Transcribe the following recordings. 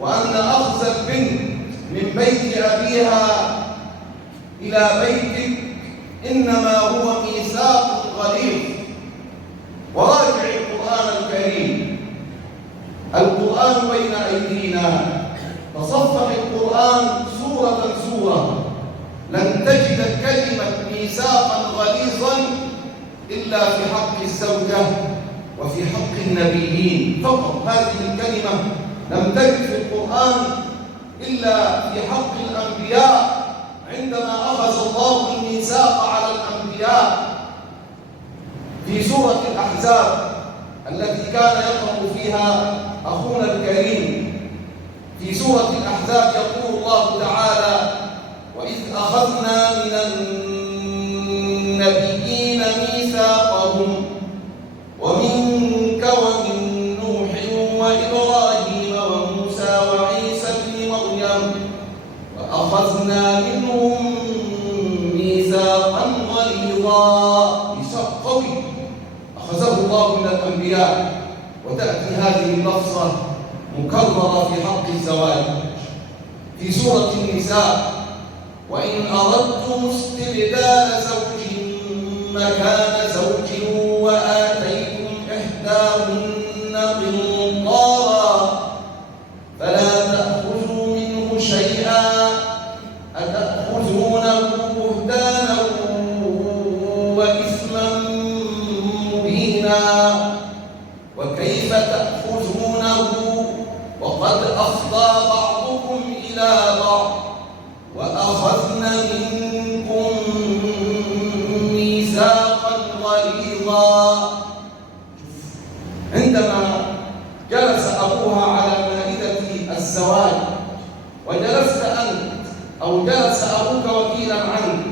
وأن أخذ البنت من بيت أبيها إلى بيتك إنما هو ميثاق غليظ. وراجع القرآن الكريم، القرآن بين أيدينا، تصفح القرآن سورة سورة، لن تجد كلمة ميثاقا غليظا إلا في حق الزوجة وفي حق النبيين فقط. هذه الكلمة لم تجد في القرآن إلا في حق الأنبياء، عندما أخذ الله الميثاق على الأنبياء في سورة الأحزاب التي كان يقرأ فيها أخونا الكريم. في سورة الأحزاب يقول الله تعالى: وإذ أخذنا من النبيين ميثاقهم ومنك ومن نوح وإبراهيم وموسى وعيسى ابن مريم وأخذنا منهم ميثاقا غليظا. ميثاق قوي أخذه الله من الأنبياء. وتأتي هذه اللفظة مكررة في حق الزواج في سورة النساء: وإن أردتم استبدال زوج مكان زوج وآتيتم إحداهن قنطارا فلا تأخذوا منه شيئا أتأخذونه بهتانا وإثما مبينا وكيف تأخذونه وقد أفضى بعضكم إلى بعض وأخذن منكم ميثاقا غليظا. عندما جلس أبوها على مائدة الزواج وجلست أنت أو جلس أبوك وكيلا عنك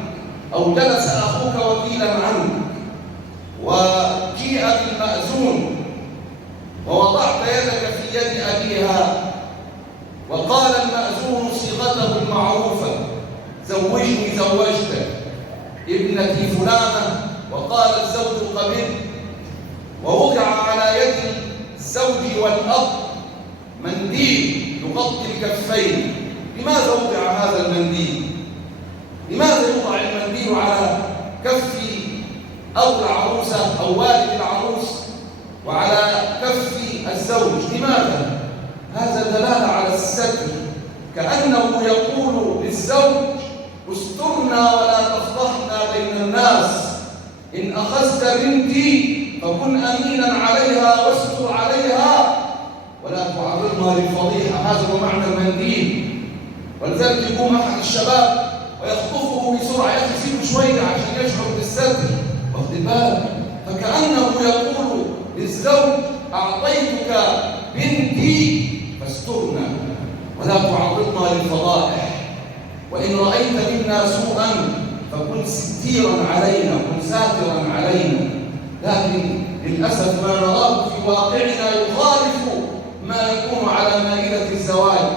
أو جلس أخوك وكيلا عنك وجيء بالمأذون ووضعت يدك في يد أبيها وقال المأذون صيغته المعروفة: زوجني زوجتك ابنتي فلانة، وقال الزوج قبلت، ووضع على يد الزوج والأب منديل يغطي الكفين. لماذا وضع هذا المنديل؟ لماذا يوضع المنديل على كف أو العروسة أو والد العروس وعلى كف الزوج؟ لماذا؟ هذا دلالة على الستر، كأنه يقول للزوج: استرنا ولا تفضحنا بين الناس، إن أخذت بنتي فكن أمينا عليها واستر عليها ولا تعرضنا للفضيحة. هذا هو معنى المنديل. ولذلك يقوم أحد الشباب ويخطفه بسرعة: يا أخي سيبه شوية عشان يشعر بالستر، واخد بالك؟ فكأنه يقول للزوج: أعطيتك بنتي فاسترنا ولا تعرضنا للفضائح، وإن رأيت منا سوءا فكن ستيرا علينا، كن ساترا علينا. لكن للأسف ما نراه في واقعنا يخالف ما يكون على مائدة الزواج.